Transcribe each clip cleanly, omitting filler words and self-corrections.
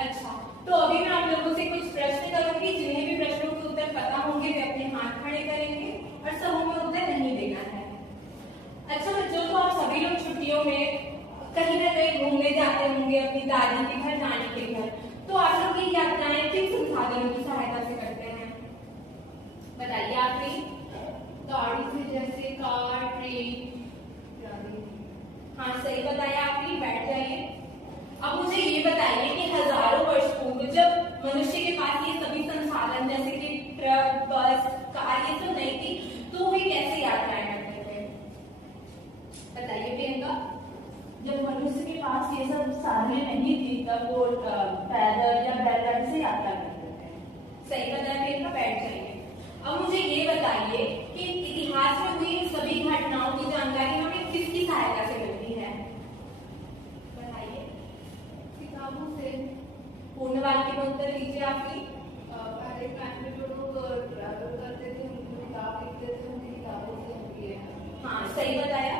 अच्छा, तो अभी मैं आप लोगों से कुछ प्रश्न करूंगी। जिन्हें भी प्रश्नों के उत्तर पता होंगे वे अपने हाथ खड़े करेंगे और समूह में उत्तर नहीं देना है। अच्छा बच्चों, तो आप सभी लोग छुट्टियों में कहीं ना कहीं घूमने जाते होंगे अपनी दादी के घर, नानी के घर। तो आप लोग की यात्राएं किन संसाधनों की सहायता से करते हैं? बताइए आप भी। गाड़ी से, जैसे कार, ट्रेन। हाँ सही बताया आपने, बैठ जाइए। अब मुझे ये बताइए कि हजारों वर्ष पूर्व जब मनुष्य के पास ये सभी संसाधन जैसे कि ट्रक, बस, कार ये सब नहीं थी, तो वे कैसे यात्राएं करते थे? बताइए प्रियंका। जब मनुष्य के पास ये सब साधन नहीं थी तब वो पैदल या बैलगाड़ी से यात्रा करते थे। सही बताया प्रियंका, बैठ जाइए। अब मुझे ये बताइए कि इतिहास में हुई सभी घटनाओं की जानकारी हमें किसकी सहायता से मिलती है? बताइए। किताबों से। पूर्ण वाक्य में उत्तर दीजिए आपकी। पहले टाइम में जो लोग ट्रैवल करते थे, उनको किताब लिखते थे, उनकी किताबों से हम लिए हैं। हाँ सही बताया।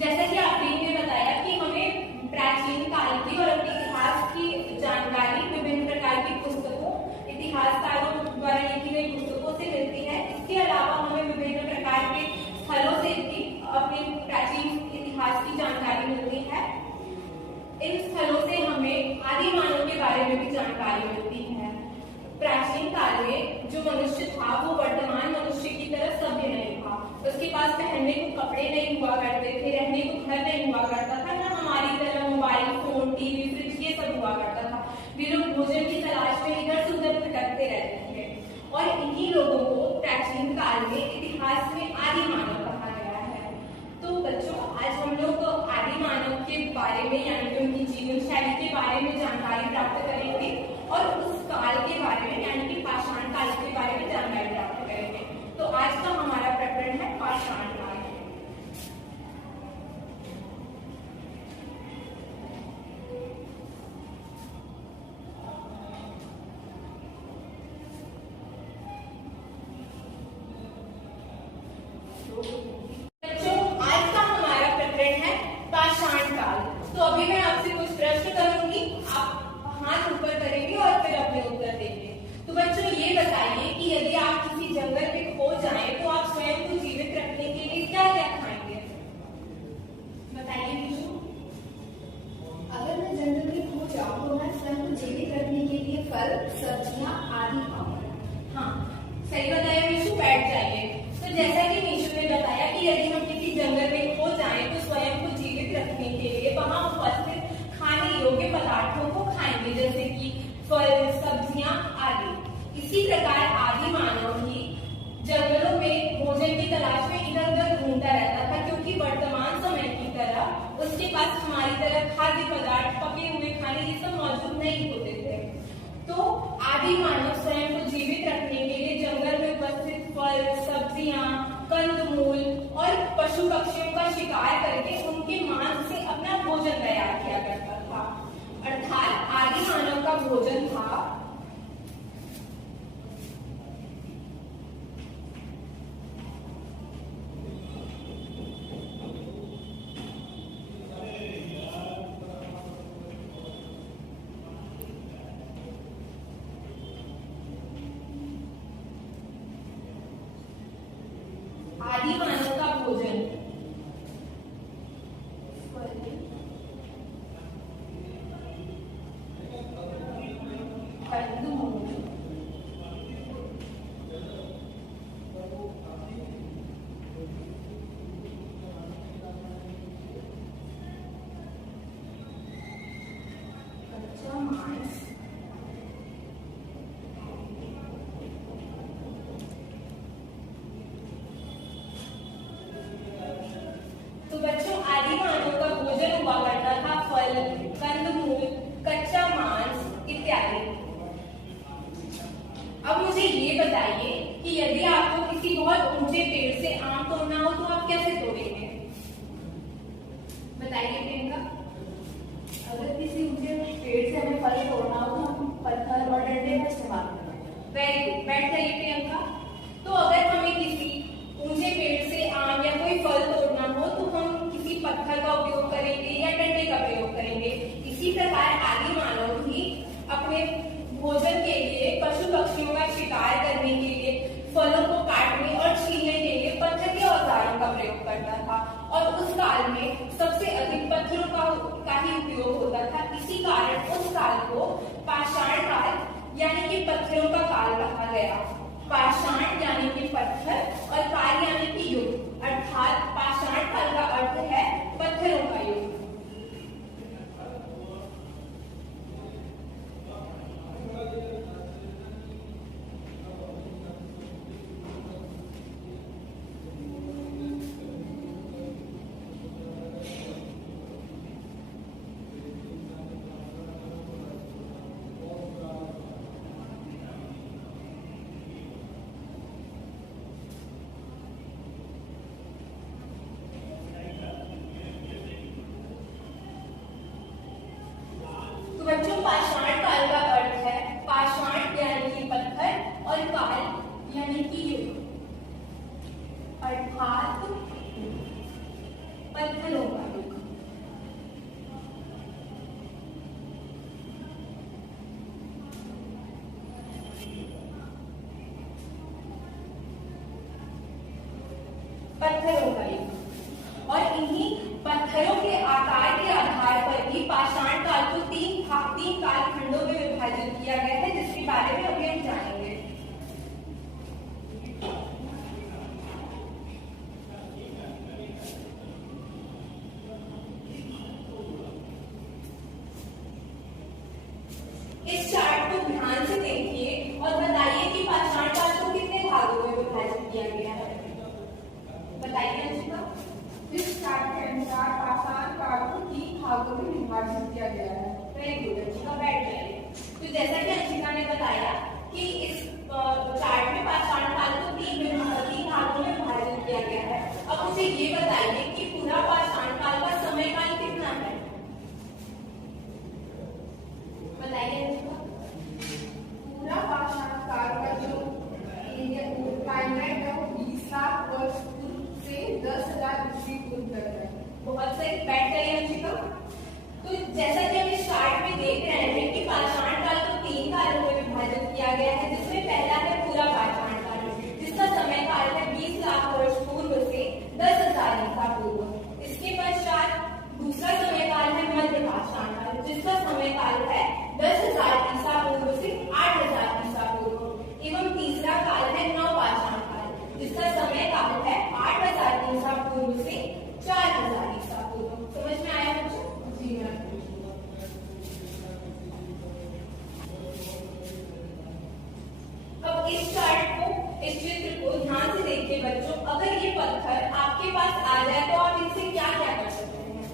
जैसा कि आपने ने बताया कि हमें प्राचीन काल की और इतिहास की जानकारी विभिन्न प्रकार की पुस्तकों, इतिहासकारों द्वारा लिखी गई पुस्तकों से मिलती है। इसके अलावा हमें विभिन्न प्रकार के स्थलों से भी अपने प्राचीन इतिहास की जानकारी मिलती है। इन स्थलों से हमें आदि मानव के बारे में भी जानकारी मिलती है। प्राचीन काल में जो मनुष्य था वो वर्तमान मनुष्य की तरह सभ्य नहीं था। उसके पास पहनने को कपड़े नहीं हुआ करते थे, रहने को घर नहीं हुआ करता था, ना हमारी तरह मोबाइल फोन, टीवी, फ्रिज ये सब हुआ करता था। वे लोग भोजन की तलाश में इधर से उधर भटकते रहते थे और इन्हीं लोगों को प्राचीन काल में इतिहास में आदि मानव कहा गया है। तो बच्चों, आज हम लोग आदि मानव के बारे में यानी कि उनकी जीवन शैली के बारे में जानकारी प्राप्त करेंगे और उस काल के बारे में यानी कि पाषाण काल के बारे में जानकारी प्राप्त करेंगे। तो आज का हमारा प्रकरण है पाषाण काल। बच्चों, आज का हमारा प्रकरण है पाषाण काल। तो अभी मैं आपसे कुछ प्रश्न करूंगी, आप हाथ ऊपर करेंगे और फिर अपने उत्तर देंगे। तो बच्चों ये बताइए कि यदि आप किसी जंगल में खो जाएं तो आप स्वयं को जीवित रखने के लिए क्या क्या खाएंगे? बताइए मीशू। अगर मैं जंगल में खो जाऊं तो मैं स्वयं को जीवित रखने के लिए फल, सब्जियां आदि खाऊंगा। हाँ सही बताया मीशू, बैठ जाइए। तो जैसा कि मीशू ने बताया कि यदि हम किसी जंगल में खो जाएं तो स्वयं को जीवित रखने के लिए वहां उपस्थित खाने योग्य पदार्थों को खाएंगे, जैसे कि फल, सब्जियां आदि। इसी प्रकार आदि मानव भी जंगलों में भोजन की तलाश में इधर उधर घूमता रहता था, क्योंकि वर्तमान समय की तरह उसके पास हमारी तरह खाद्य पदार्थ, पके हुए खाने ये सब मौजूद नहीं होते थे। तो आदि मानव स्वयं को जीवित रखने के लिए जंगल में उपस्थित फल, सब्जियां, कंदमूल और पशु पक्षियों का शिकार करके उनके मांस से अपना भोजन तैयार किया करता था। अर्थात आदि मानव का भोजन था आदि मानव का भोजन फल, काल में सबसे अधिक पत्थरों का ही उपयोग होता था। इसी कारण उस काल को पाषाण काल यानी कि पत्थरों का काल कहा गया। पाषाण यानी कि पत्थर और काल यानी कि युग, अर्थात पाषाण काल का अर्थ है पत्थरों का युग। तो बच्चों, पाषाण काल का अर्थ है पाषाण यानी कि पत्थर और काल यानी कि युग, अर्थात पत्थरों का युग। पत्थरों का युग। और इन्हीं पत्थरों के आकार के आधार पर ही पाषाण काल को तीन काल खंडों में विभाजित किया गया है, जिसके बारे में अभी हम जानेंगे। इस चार्ट को ध्यान से देखिए और बताइए कि पाषाण काल को कितने भागों में विभाजित किया गया है। बताइए अंशिका। इस चार्ट के अनुसार पाषाण काल को 3 भागों में विभाजित किया गया है। वेरी गुड अंशिका, बैठ जाइए। तो जैसा कि अंशिका ने बताया कि इस चार्ट में पाषाण काल को 3 भागों में विभाजित किया गया है। अब मुझे ये बताइए कि पूरा पाषाण काल का समयकाल कितना है। बताइए अंशिका। पूरा पाषाण काल का जो टाइमलाइन है वो 20 लाख वर्ष पूर्व से 10,000 ईस्वी पूर्व तक है। बहुत सही, बैठ जाइए अंशिका। तो जैसा कि हम इस चार्ट में देख रहे हैं कि पाषाण काल को 3 कालों में विभाजित किया गया है, जिसमें पहला है पूरा पाषाण काल, जिसका समय काल है 20 लाख वर्ष पूर्व से 10,000 ईसा पूर्व। इसके पश्चात दूसरा समय काल है मध्य पाषाण काल, जिसका समय काल है 10,000 ईसा पूर्व से 8,000 ईसा पूर्व। एवं तीसरा काल है नव पाषाण काल, जिसका समय काल है 8,000 ईसा पूर्व से 4,000 ईसा पूर्व। समझ में आया बच्चों? जी मैम। अब इस चार्ट को, इस चित्र को ध्यान से देखिए बच्चों। अगर ये पत्थर आपके पास आ जाए तो आप इनसे क्या क्या कर सकते हैं?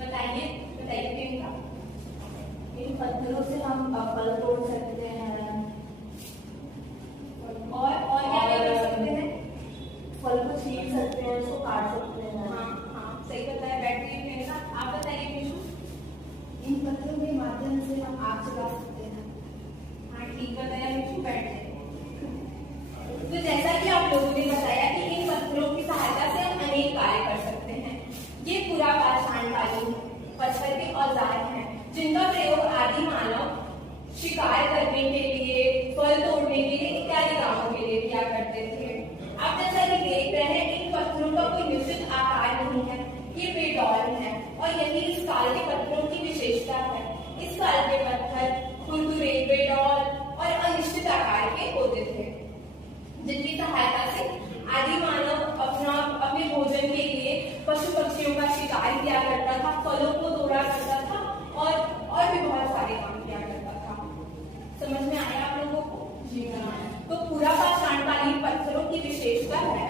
बताइए, बताइए प्रियंका। इन पत्थरों से हम फल तोड़ सकते हैं और क्या क्या कर सकते हैं? फल को छील सकते हैं, उसको काट सकते हैं। हाँ, सही बताया। बैठिए प्रियंका। आप बताइए विशु। इन पत्थरों के माध्यम से हम आग जला सकते हैं। हाँ, ठीक बताया विशु, बैठ जाइए। तो जैसा कि आप लोगों ने बताया कि इन पत्थरों की सहायता से हम अनेक कार्य कर सकते हैं। ये पूरा पाषाणकालीन पत्थर के औजार हैं, जिनका प्रयोग आदि मानव शिकार करने के लिए, फल तोड़ने के लिए इत्यादि कामों के लिए किया करते थे। आप जैसा कि देख रहे हैं, इन पत्थरों का कोई निश्चित आकार नहीं है, ये बेडौल है और यही इस काल के पत्थरों की विशेषता है। इस काल के पत्थर खुरदुरे, बेडौल और अनिश्चित आकार के होते थे, जिनकी सहायता से आदि मानव अपने भोजन के लिए पशु पक्षियों का शिकार किया करता था, फलों को तोड़ा करता था और भी बहुत सारे काम किया करता था। समझ में आया आप लोगों को? जी हाँ। तो पूरा पाषाणकालीन पत्थरों की विशेषता है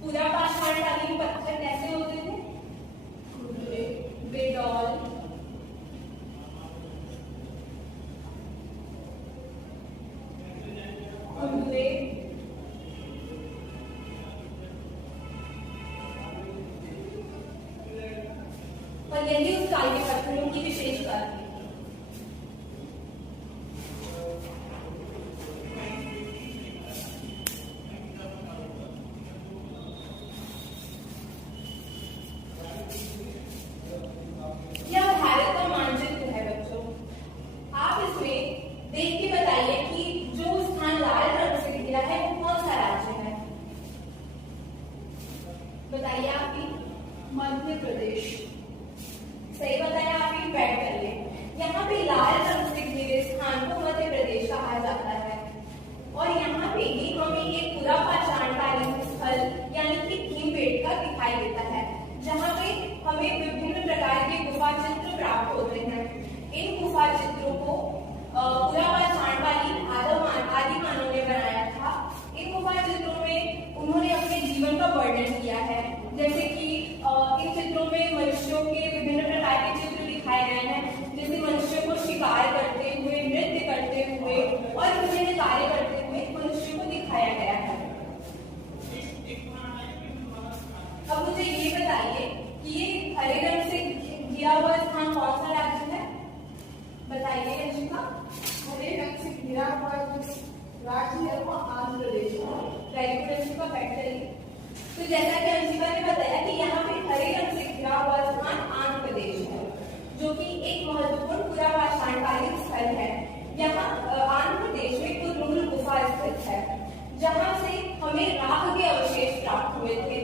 पूरा पाषाणकालीन पत्थर कैसे होते थे? बेडौल, खुरदुरे, और यही उस काल के पत्थरों की विशेषता थी। जीवन का वर्णन किया है। जैसे कि इन चित्रों में मनुष्यों के विभिन्न प्रकार के चित्र दिखाए गए हैं, जैसे मनुष्यों को शिकार करते हुए, नृत्य करते हुए और विभिन्न कार्य करते हुए मनुष्यों को दिखाया गया है। अब मुझे ये बताइए कि ये हरे रंग से घिरा हुआ स्थान कौन सा राज्य है? बताइए अंशिका। हरे रंग से घिरा हुआ जो राज्य है वो आंध्र प्रदेश है। वेरी गुड अंशिका, बैठ जाइए। तो जैसा कि अंशिका ने बताया कि यहाँ पे हरे रंग से घिरा हुआ स्थान आंध्र प्रदेश है, जो कि एक महत्वपूर्ण पुरापाषाणकालीन स्थल है। यहाँ आंध्र प्रदेश में कुरनूल गुफा स्थित है, जहाँ से हमें राख के अवशेष प्राप्त हुए थे।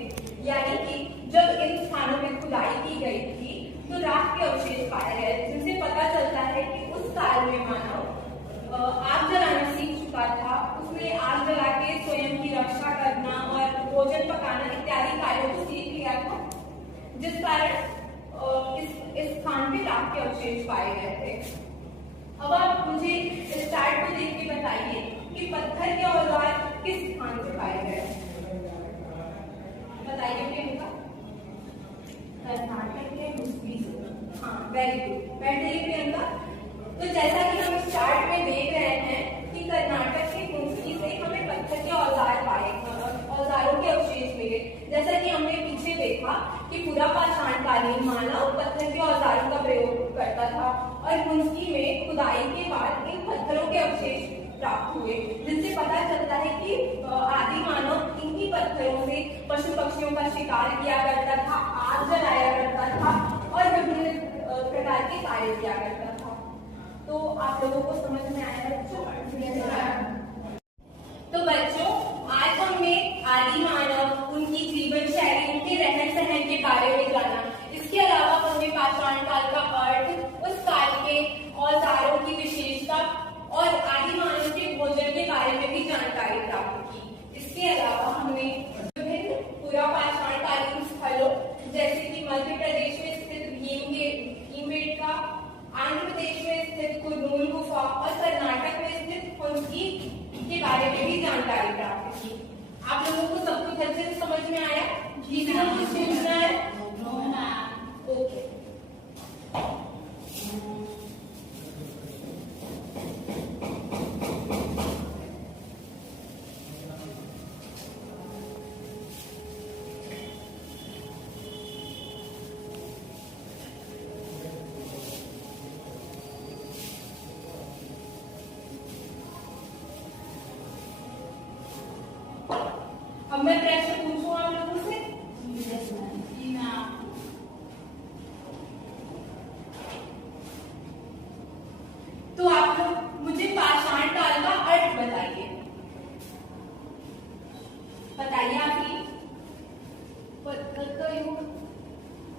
यानी कि जब इन स्थानों में खुदाई की गई थी तो राख के अवशेष पाए गए, जिनसे पता चलता है कि उस काल में मानव आग जलाना सीख चुका था। उसने आग जला के स्वयं की रक्षा करना और भोजन पकाना इत्यादि कार्यों को सीख लिया था, जिस कारण इस स्थान पे राख के अवशेष पाए गए थे। अब आप मुझे स्टार्ट को देख के बताइए कि पत्थर के औजार किस स्थान से पाए गए? बताइए प्रियंका। कर्नाटक के मुस्बी से। हाँ, वेरी गुड, बैठ जाइए प्रियंका। तो जैसा कि हम इस चार्ट में देख रहे हैं कि कर्नाटक के कुंसकी से हमें पत्थर के औजार पाए, औजारों के अवशेष मिले। जैसा कि हमने पीछे देखा कि पुरापाषाणकालीन मानव पत्थर के औजारों का प्रयोग करता था और कुंसकी में खुदाई के बाद इन पत्थरों के अवशेष प्राप्त हुए, जिनसे पता चलता है कि आदि मानव इन्हीं पत्थरों से पशु पक्षियों का शिकार किया करता था, आग जलाया करता था और विभिन्न प्रकार के कार्य किया करता था। तो आप लोगों को समझ में आया बच्चों? तो बच्चों, आज हमने आदि मानव, उनकी जीवन शैली, उनके रहन सहन के बारे में जाना। इसके अलावा हमने पाषाण काल का अर्थ, उस काल के औजारों की विशेषता और आदि मानव के भोजन के बारे में भी जानकारी प्राप्त की। इसके अलावा हमने विभिन्न पुरापाषाणकालीन स्थलों जैसे कि मध्य प्रदेश में स्थित भीमबेटका, आंध्र प्रदेश में स्थित कुरनूल गुफा और कर्नाटक में स्थित कुंसकी के बारे में भी जानकारी प्राप्त की। आप लोगों को सब कुछ अच्छे से समझ में आया? किसी को कुछ पूछना है? ओके। अब मैं प्रश्न पूछूं आप लोगों से? तो आप लोग मुझे पाषाण काल का अर्थ बताइए। बताइए आप ही। पत्थर का युग।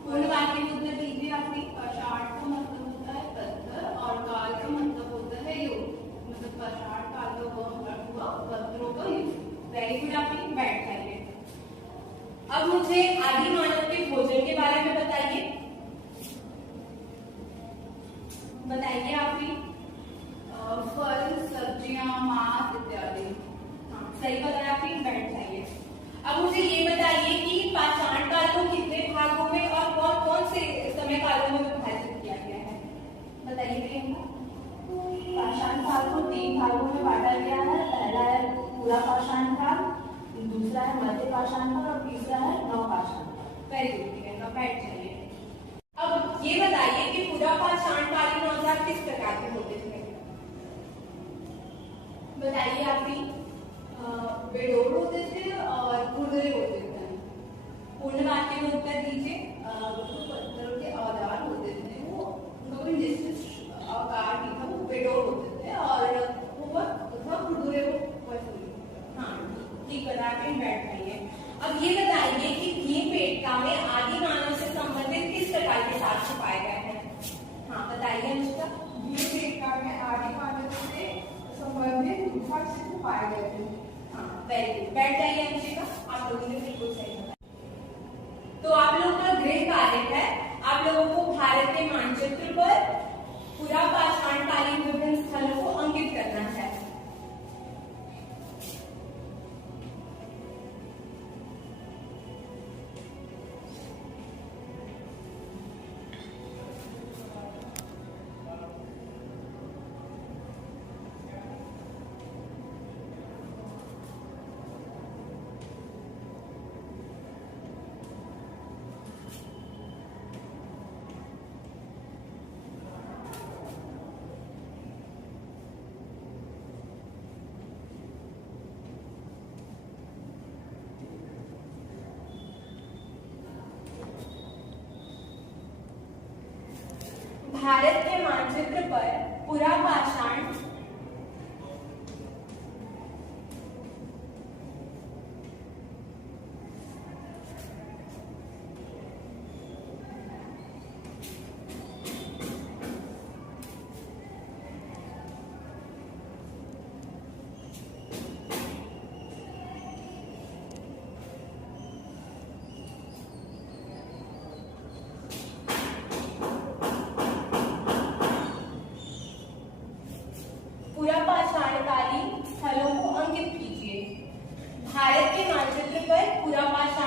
पूर्ण वाक्य में उत्तर दीजिए आप ही। पाषाण का मतलब होता है पत्थर और काल का मतलब होता है युग। मतलब पाषाण काल का वह अर्थ हुआ पत्थरों का युग। वेरी गुड, आप ही बैठ जाइए। अब मुझे आदि मानव के भोजन के बारे में बताइए। बताइए आप ही। फल, सब्जियां, मांस इत्यादि। हाँ, सही बताया आप ही, बैठ जाइए। अब मुझे ये बताइए कि पाषाण काल को कितने भागों में और कौन कौन से समय कालों में विभाजित किया गया है? बताइए प्रियंका। पाषाण काल को 3 भागों में बांटा गया है। पहला है पुरापाषाण काल, दूसरा है मध्य पाषाण काल और तीसरा है नवपाषाण काल। वेरी गुड प्रियंका, बैठ जाइए। अब ये बताइए कि पुरापाषाणकालीन औजार किस प्रकार के होते थे? बताइए आप भी। बेडोर होते थे और खुरदरे होते थे। पूर्ण वाक्य में उत्तर दीजिए। जो पत्थरों के औजार होते थे वो उनका भी जिस आकार की था वो बेडोर होते थे और वो खुरदरे हाँ, ठीक बताया, बैठ जाइए। अब ये बताइए कि भीमबेटका में आदि मानव से संबंधित किस प्रकार के साक्ष्य पाए गए हैं? हाँ, बताइए अनुष्का। भीमबेटका में आदि मानव से संबंधित गुफा चित्र पाए गए थे। हाँ, वेरी गुड, बैठ जाइए अनुष्का। आप लोगों ने बिल्कुल सही बताया। तो आप लोगों का गृह कार्य है, आप लोगों को भारत के मानचित्र पर पुरापाषाणकालीन विभिन्न स्थलों को अंकित करना है। भारत के मानचित्र पर पूरा पाषाण पूरा पाषाणकालीन स्थलों को अंकित कीजिए। भारत के मानचित्र पर पूरा पाषाण